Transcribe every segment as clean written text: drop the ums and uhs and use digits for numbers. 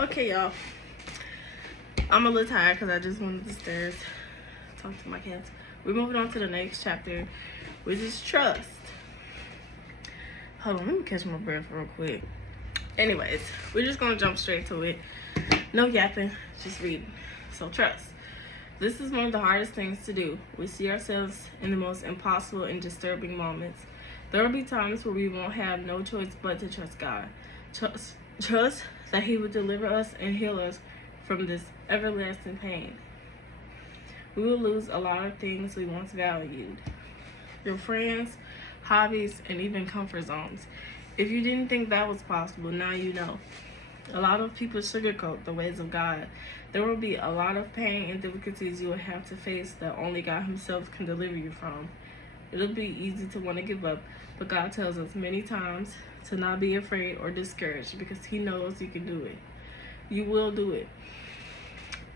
Okay, y'all. I'm a little tired because I just went upstairs, talk to my cats. We're moving on to the next chapter, which is trust. Hold on, let me catch my breath real quick. Anyways, we're just gonna jump straight to it. No yapping, just reading. So trust. This is one of the hardest things to do. We see ourselves in the most impossible and disturbing moments. There will be times where we won't have no choice but to trust God. Trust that He will deliver us and heal us from this everlasting pain. We will lose a lot of things we once valued. Your friends, hobbies, and even comfort zones. If you didn't think that was possible, now you know. A lot of people sugarcoat the ways of God. There will be a lot of pain and difficulties you will have to face that only God Himself can deliver you from. It'll be easy to want to give up, but God tells us many times to not be afraid or discouraged because He knows you can do it. You will do it.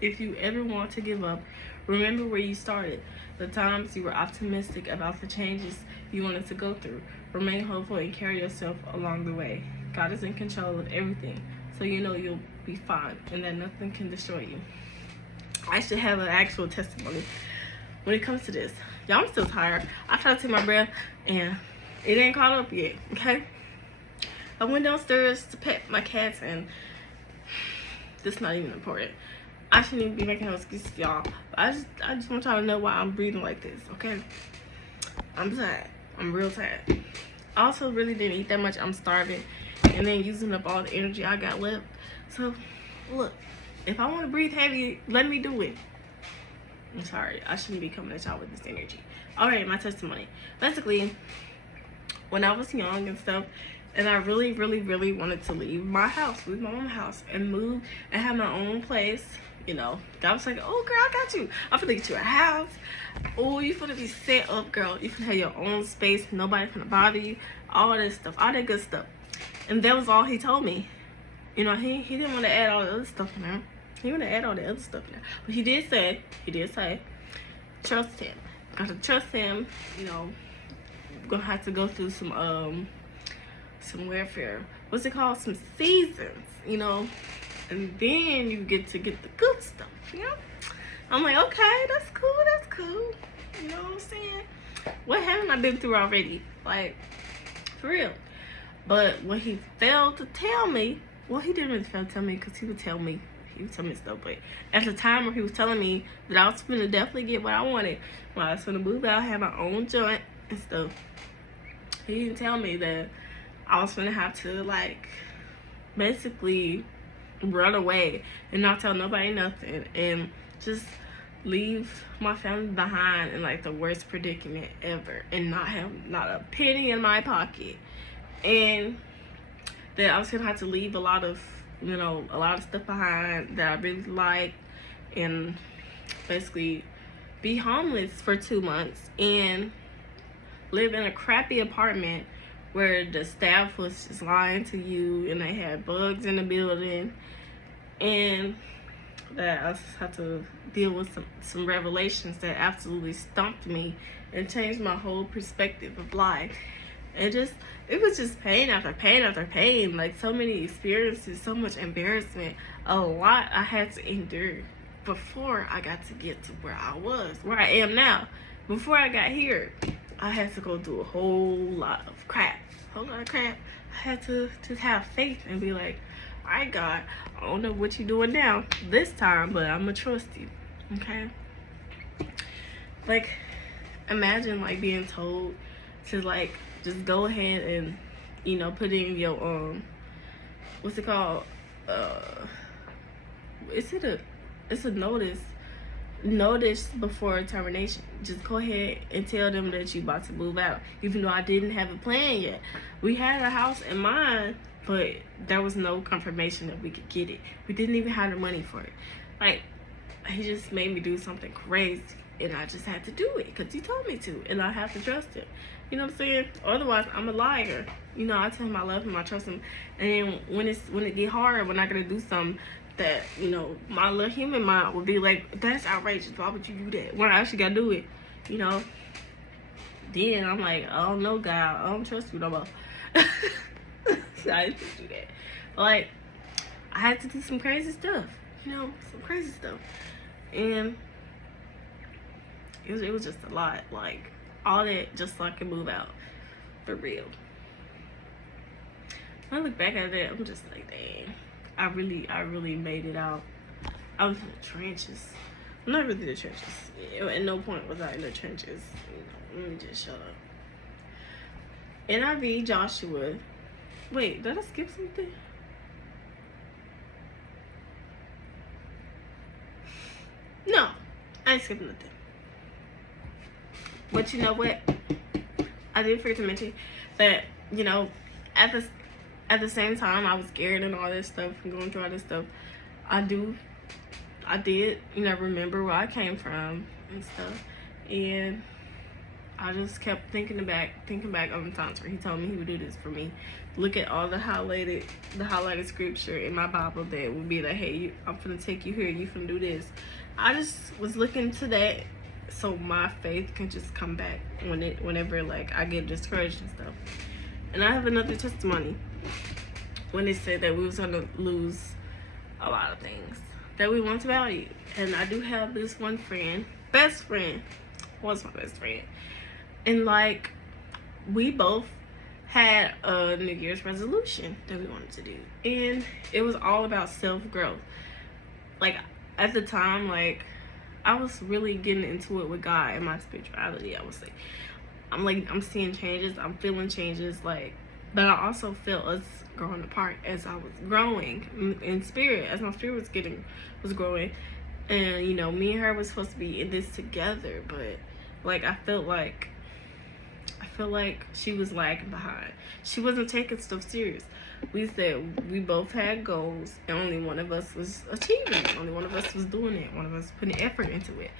If you ever want to give up, remember where you started, the times you were optimistic about the changes you wanted to go through. Remain hopeful and carry yourself along the way. God is in control of everything, so you know you'll be fine and that nothing can destroy you. I should have an actual testimony when it comes to this. Y'all, I'm still tired. I tried to take my breath and it ain't caught up yet, okay? I went downstairs to pet my cats and this is not even important. I shouldn't even be making no excuses, y'all. But I just want y'all to know why I'm breathing like this, okay? I'm tired. I'm real tired. I also really didn't eat that much. I'm starving. And then using up all the energy I got left. So, look. If I want to breathe heavy, let me do it. I'm sorry. I shouldn't be coming at y'all with this energy. Alright, my testimony. Basically, when I was young and stuff, and I really, really, really wanted to leave my house, leave my mom's house, and move and have my own place. You know, God was like, oh, girl, I got you. I'm finna get you a house. Oh, you finna be set up, girl. You finna have your own space. Nobody's finna bother you. All this stuff. All that good stuff. And that was all He told me. You know, he didn't want to add all the other stuff in there. He didn't want to add all the other stuff in there. But he did say, trust Him. Gotta trust Him. You know, gonna have to go through some warfare. What's it called? Some seasons, you know. And then you get to get the good stuff, you know? I'm like, okay, that's cool. You know what I'm saying? What haven't I been through already? Like, for real. But when He failed to tell me, well, He didn't really fail to tell me because He would tell me stuff. But at the time where He was telling me that I was gonna definitely get what I wanted, when I was gonna move out, have my own joint and stuff, He didn't tell me that I was gonna have to, like, basically run away and not tell nobody nothing and just leave my family behind in like the worst predicament ever and not have not a penny in my pocket, and that I was gonna have to leave a lot of stuff behind that I really liked, and basically be homeless for 2 months and live in a crappy apartment where the staff was just lying to you and they had bugs in the building, and that I just had to deal with some revelations that absolutely stumped me and changed my whole perspective of life. And it was just pain after pain after pain, like so many experiences, so much embarrassment, a lot I had to endure before I got to get to where I am now. Before I got here, I had to go through a whole lot of crap. I had to just have faith and be like, all right, God, I don't know what you're doing now this time, but I'm gonna trust you, okay? Like, imagine like being told to like just go ahead and, you know, put in your what's it called? It's a notice before termination. Just go ahead and tell them that you about to move out, even though I didn't have a plan yet. We had a house in mind, but there was no confirmation that we could get it. We didn't even have the money for it. Like, He just made me do something crazy, and I just had to do it because He told me to, and I have to trust Him. You know what I'm saying? Otherwise, I'm a liar. You know, I tell Him I love Him, I trust Him, and then when it get hard, when I gotta do something that, you know, my little human mind would be like, that's outrageous. Why would you do that? When I actually gotta do it, you know? Then I'm like, oh no, God, I don't trust you no more. I didn't do that. Like, I had to do some crazy stuff, some crazy stuff. And it was just a lot, like all that just so I could move out, for real. When I look back at that, I'm just like, dang, I really made it out. I was in the trenches. I'm not really in the trenches. At no point was I in the trenches. Let me just shut up. NIV Joshua. Wait, did I skip something? No, I ain't skipping nothing. But you know what? I did forget to mention that, at the same time I was scared and all this stuff and going through all this stuff, I did, remember where I came from and stuff. And I just kept thinking back on the times where he told me he would do this for me. Look at all the highlighted scripture in my Bible that would be like, hey, I'm gonna take you here, you can do this. I just was looking to that so my faith can just come back whenever like I get discouraged and stuff. And I have another testimony when they said that we was gonna lose a lot of things that we once valued. And I do have this one friend, best friend, was my best friend. And like, we both had a New Year's resolution that we wanted to do. And it was all about self-growth. Like, at the time, like, I was really getting into it with God and my spirituality, I would say. I'm seeing changes, I'm feeling changes, like, but I also felt us growing apart as I was growing in spirit, as my spirit was growing. And, me and her was supposed to be in this together, but, like, I feel like she was lagging behind. She wasn't taking stuff serious. We said we both had goals, and only one of us was achieving it. Only one of us was doing it. One of us putting effort into it.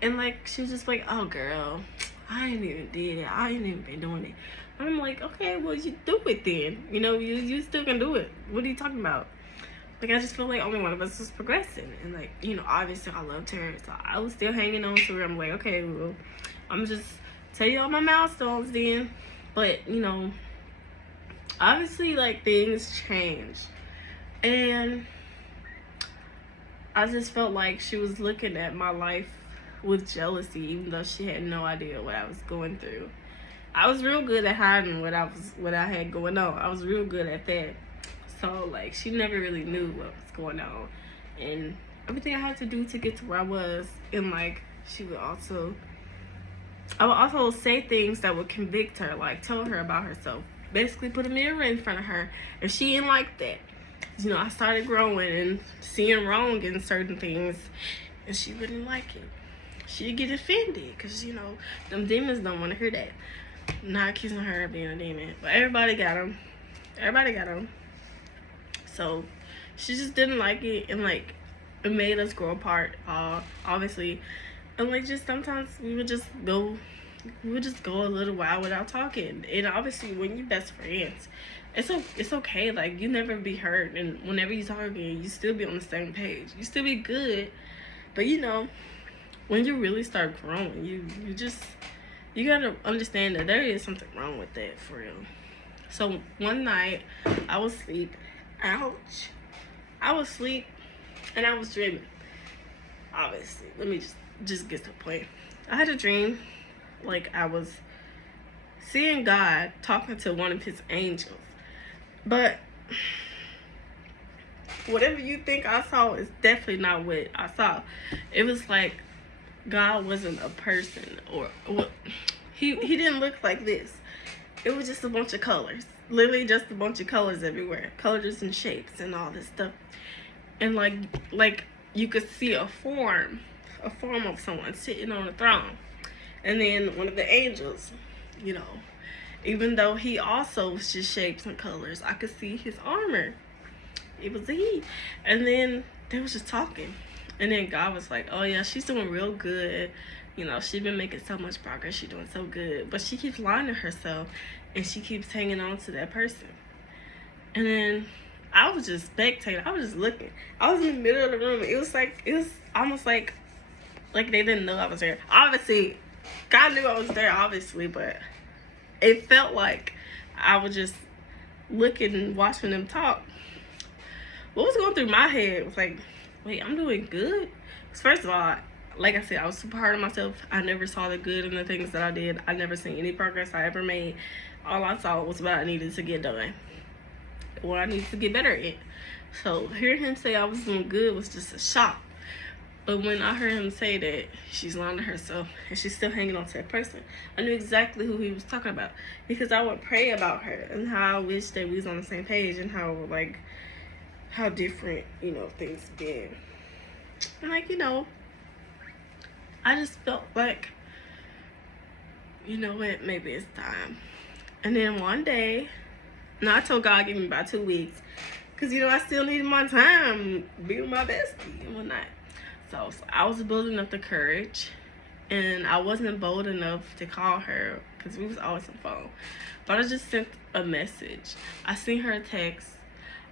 And, like, she was just like, oh, girl, I ain't even did it. I ain't even been doing it. And I'm like, okay, well, you do it then. You still can do it. What are you talking about? Like, I just feel like only one of us was progressing. And, like, obviously I loved her. So I was still hanging on to her. I'm like, okay, well, I'm just tell you all my milestones then. But, obviously, like, things change. And I just felt like she was looking at my life with jealousy, even though she had no idea what I was going through. I was real good at hiding what I had going on. I was real good at that. So, like, she never really knew what was going on. And everything I had to do to get to where I was. And, like, I would also say things that would convict her, like tell her about herself. Basically put a mirror in front of her. If she didn't like that, I started growing and seeing wrong in certain things, and she wouldn't like it. She'd get offended because, them demons don't want to hear that. Not accusing her of being a demon, but everybody got them. So she just didn't like it, and like it made us grow apart, obviously. And like, just sometimes we would just go a little while without talking. And obviously when you're best friends, it's okay. Like, you never be hurt, and whenever you talk again, you still be on the same page. You still be good. But when you really start growing, you gotta understand that there is something wrong with that, for real. So one night I was asleep. Ouch. I was asleep and I was dreaming. Obviously, let me just get to the point. I had a dream like I was seeing God talking to one of his angels. But whatever you think I saw is definitely not what I saw. It was like God wasn't a person, or he didn't look like this. It was just a bunch of colors. Literally just a bunch of colors everywhere. Colors and shapes and all this stuff. And like you could see a form of someone sitting on a throne. And then one of the angels, even though he also was just shapes and colors, I could see his armor. It was a he. And then they was just talking. And then God was like, oh yeah, she's doing real good. She's been making so much progress. She's doing so good. But she keeps lying to herself, and she keeps hanging on to that person. And then I was just spectating. I was just looking. I was in the middle of the room. It was almost like they didn't know I was there. Obviously, God knew I was there, obviously, but it felt like I was just looking and watching them talk. what was going through my head was like, wait, I'm doing good. Because first of all, like I said, I was super hard on myself. I never saw the good in the things that I did. I never seen any progress I ever made. All I saw was what I needed to get done, what I needed to get better at. So hearing him say I was doing good was just a shock. But when I heard him say that she's lying to herself and she's still hanging on to that person, I knew exactly who he was talking about. Because I would pray about her and how I wish that we was on the same page and how, like, how different, you know, things been. And, like, you know, I just felt like, you know what, maybe it's time. And then one day, I told God, give me about 2 weeks. Because, you know, I still needed my time, be with my bestie and whatnot. So I was building up the courage, and I wasn't bold enough to call her because we was always on the phone. But I just sent a message. I sent her a text.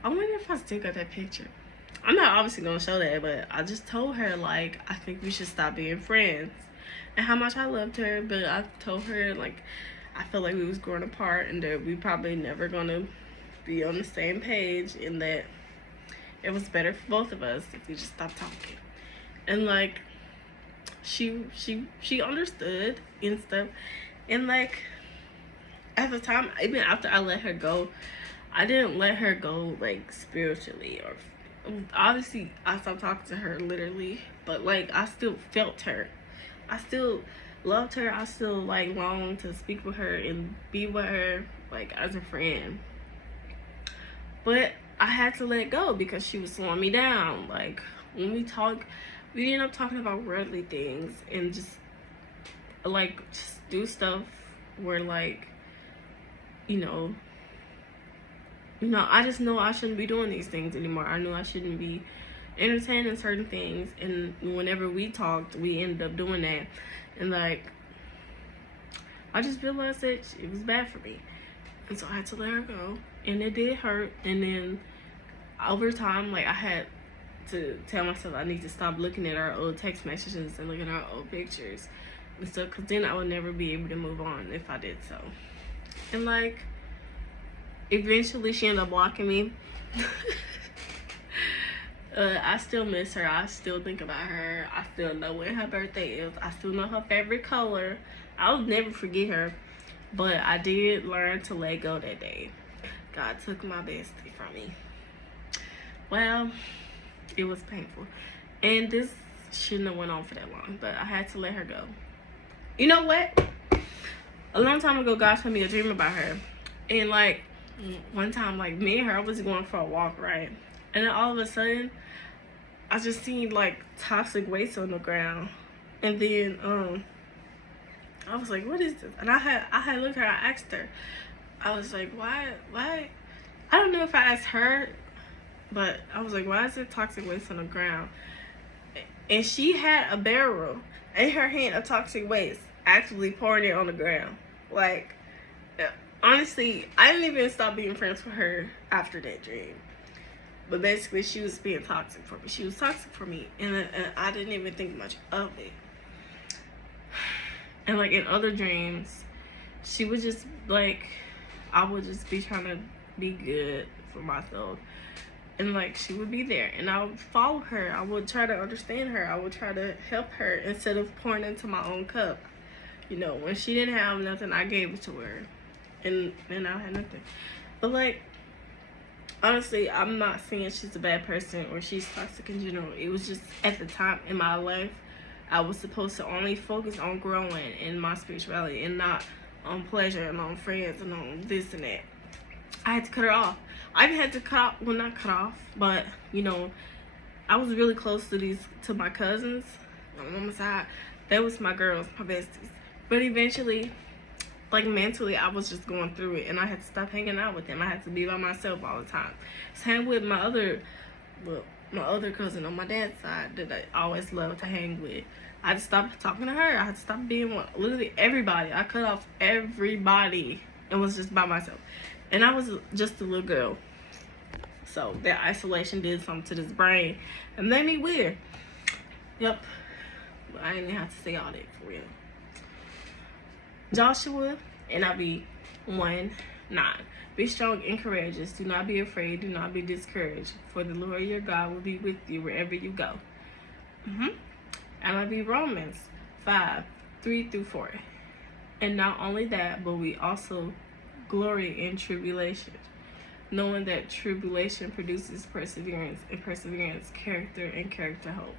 I wonder if I still got that picture. I'm not obviously going to show that, but I just told her, like, I think we should stop being friends. And how much I loved her, but I told her, like, I felt like we was growing apart and that we probably never going to be on the same page, and that it was better for both of us if we just stopped talking. And, like, she understood and stuff. And, like, at the time, even after I let her go, I didn't let her go, like, spiritually. Or obviously, I stopped talking to her, literally. But, like, I still felt her. I still loved her. I still, like, longed to speak with her and be with her, like, as a friend. But I had to let go because she was slowing me down. Like, when we talk, we end up talking about worldly things and just do stuff where, like, you know, I just know I shouldn't be doing these things anymore. I knew I shouldn't be entertaining certain things, and whenever we talked, we ended up doing that. And, like, I just realized that it was bad for me, and so I had to let her go, and it did hurt. And then over time, like, I had to tell myself I need to stop looking at our old text messages and looking at our old pictures and stuff, because then I would never be able to move on if I did so. And, like, eventually she ended up blocking me. I still miss her. I still think about her. I still know when her birthday is. I still know her favorite color. I'll never forget her. But I did learn to let go that day. God took my bestie from me. Well, it was painful. And this shouldn't have went on for that long. But I had to let her go. You know what? A long time ago, God told me a dream about her. And, like, one time, like, me and her was going for a walk, right? And then all of a sudden, I just seen, like, toxic waste on the ground. And then, I was like, what is this? And I had looked at her, I asked her. I was like, why? I don't know if I asked her, but I was like, why is there toxic waste on the ground? And she had a barrel in her hand of toxic waste, actually pouring it on the ground. Like, honestly, I didn't even stop being friends with her after that dream. But basically, she was being toxic for me. She was toxic for me, and I didn't even think much of it. And, like, in other dreams, she would just, like, I would just be trying to be good for myself. And, like, she would be there, and I would follow her. I would try to understand her. I would try to help her instead of pouring into my own cup. You know, when she didn't have nothing, I gave it to her. And I had nothing. But, like, honestly, I'm not saying she's a bad person or she's toxic in general. It was just at the time in my life, I was supposed to only focus on growing in my spirituality and not on pleasure and on friends and on this and that. I had to cut her off. I even had to cut off, well, not cut off, but, you know, I was really close to my cousins on my mama's side. That was my girls, my besties. But eventually, like, mentally, I was just going through it, and I had to stop hanging out with them. I had to be by myself all the time. Same with my other cousin on my dad's side that I always loved to hang with. I had to stop talking to her. I had to stop being with literally everybody. I cut off everybody and was just by myself. And I was just a little girl. So that isolation did something to this brain and made me weird. Yep. But I didn't have to say all that for real. Joshua, and I'll be 1 9. Be strong and courageous. Do not be afraid. Do not be discouraged. For the Lord your God will be with you wherever you go. And I'll be Romans 5, 3 through 4. And not only that, but we also glory in tribulation, knowing that tribulation produces perseverance, and perseverance, character, and character, hope.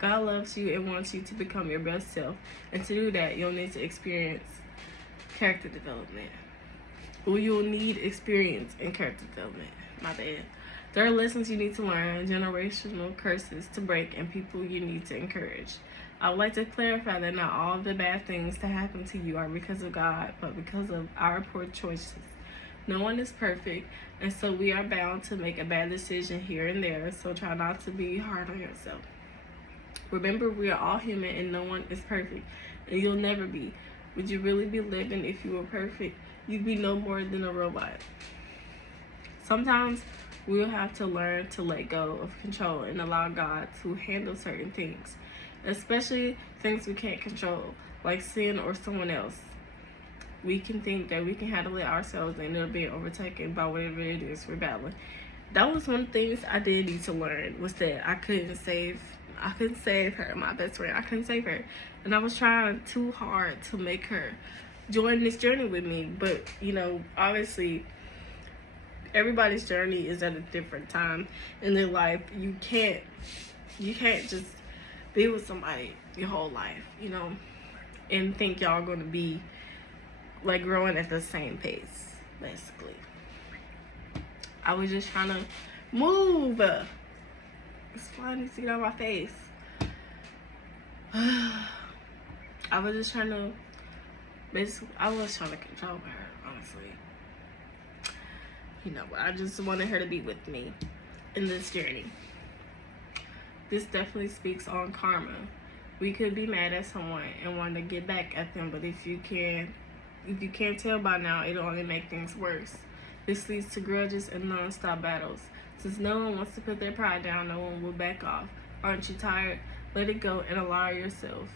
God loves you and wants you to become your best self. And to do that, you'll need to experience character development. Well, you'll need experience in character development. My bad. There are lessons you need to learn, generational curses to break, and people you need to encourage. I would like to clarify that not all of the bad things that happen to you are because of God, but because of our poor choices. No one is perfect, and so we are bound to make a bad decision here and there, so try not to be hard on yourself. Remember, we are all human and no one is perfect, and you'll never be. Would you really be living if you were perfect? You'd be no more than a robot. Sometimes we'll have to learn to let go of control and allow God to handle certain things, especially things we can't control, like sin or someone else. We can think that we can handle it ourselves and it'll be overtaken by whatever it is we're battling. That was one of the things I did need to learn, was that I couldn't save her, my best friend. I couldn't save her. And I was trying too hard to make her join this journey with me. But, you know, obviously, everybody's journey is at a different time in their life. You can't just be with somebody your whole life, you know, and think y'all gonna be like growing at the same pace, basically. I was just trying to move. It's fly needs to get out of my face. I was just trying to control her, honestly. You know, I just wanted her to be with me in this journey. This definitely speaks on karma. We could be mad at someone and want to get back at them, but if you can't tell by now, it'll only make things worse. This leads to grudges and non-stop battles. Since no one wants to put their pride down, no one will back off. Aren't you tired? Let it go and allow yourself.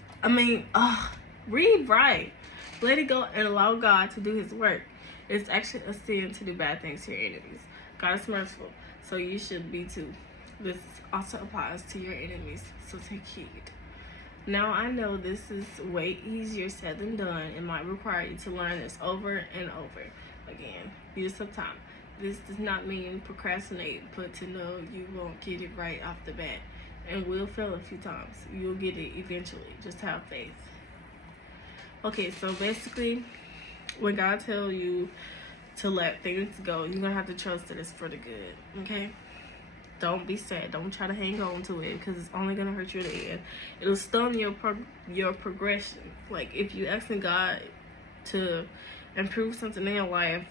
Read right. Let it go and allow God to do his work. It's actually a sin to do bad things to your enemies. God is merciful, so you should be too. This also applies to your enemies, so take heed. Now, I know this is way easier said than done. It might require you to learn this over and over again. Use some time. This does not mean procrastinate, but to know you won't get it right off the bat and will fail a few times. You'll get it eventually. Just have faith. Okay, so basically, when God tells you to let things go, you're gonna have to trust that it's for the good. Okay? Don't be sad. Don't try to hang on to it, because it's only gonna hurt you in the end. It'll stun your progression. Like, if you asking God to improve something in your life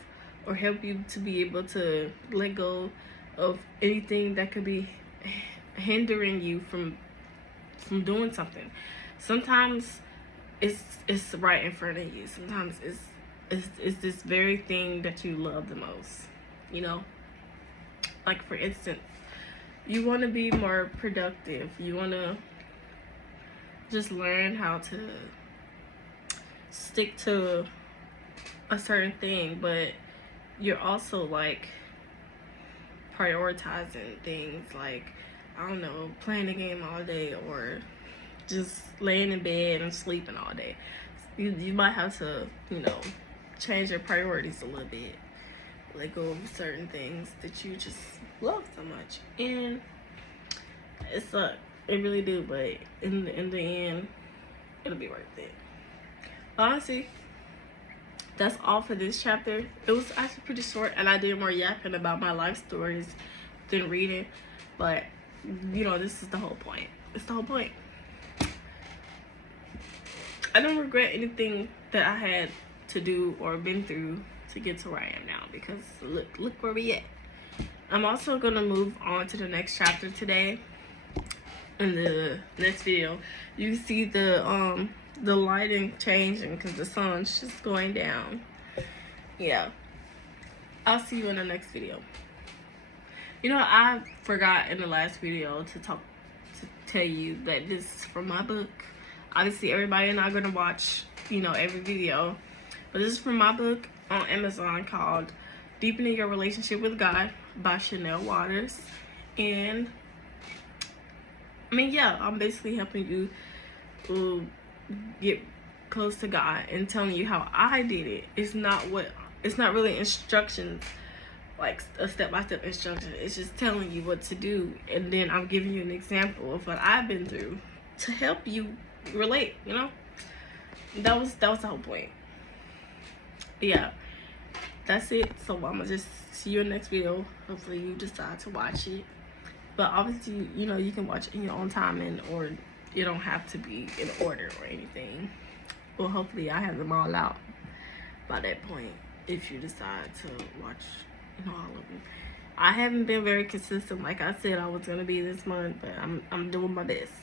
or help you to be able to let go of anything that could be hindering you from doing something. Sometimes it's right in front of you. Sometimes it's this very thing that you love the most. You know, like, for instance, you want to be more productive. You want to just learn how to stick to a certain thing, but you're also like prioritizing things like, I don't know, playing a game all day or just laying in bed and sleeping all day. You might have to, you know, change your priorities a little bit. Let go of certain things that you just love so much. And it sucks. It really do, but in the end, it'll be worth it. Honestly, that's all for this chapter. It was actually pretty short, and I did more yapping about my life stories than reading. But, you know, this is the whole point. It's the whole point. I don't regret anything that I had to do or been through to get to where I am now, because look where we at. I'm also gonna move on to the next chapter today. In the next video, you see the lighting changing because the sun's just going down. Yeah, I'll see you in the next video. You know, I forgot in the last video to tell you that this is from my book. Obviously, everybody not gonna watch, you know, every video, but this is from my book. on Amazon called Deepening Your Relationship with God by Chanel Waters. And I mean, yeah, I'm basically helping you to get close to God and telling you how I did it. It's not really instructions, like a step-by-step instruction. It's just telling you what to do, and then I'm giving you an example of what I've been through to help you relate, you know. That was the whole point. Yeah, that's it. So I'm gonna just see you in the next video. Hopefully you decide to watch it, but obviously, you know, you can watch it in your own time, and or you don't have to be in order or anything. Well, hopefully I have them all out by that point if you decide to watch, you know, all of them. I haven't been very consistent like I said I was gonna be this month, but I'm doing my best.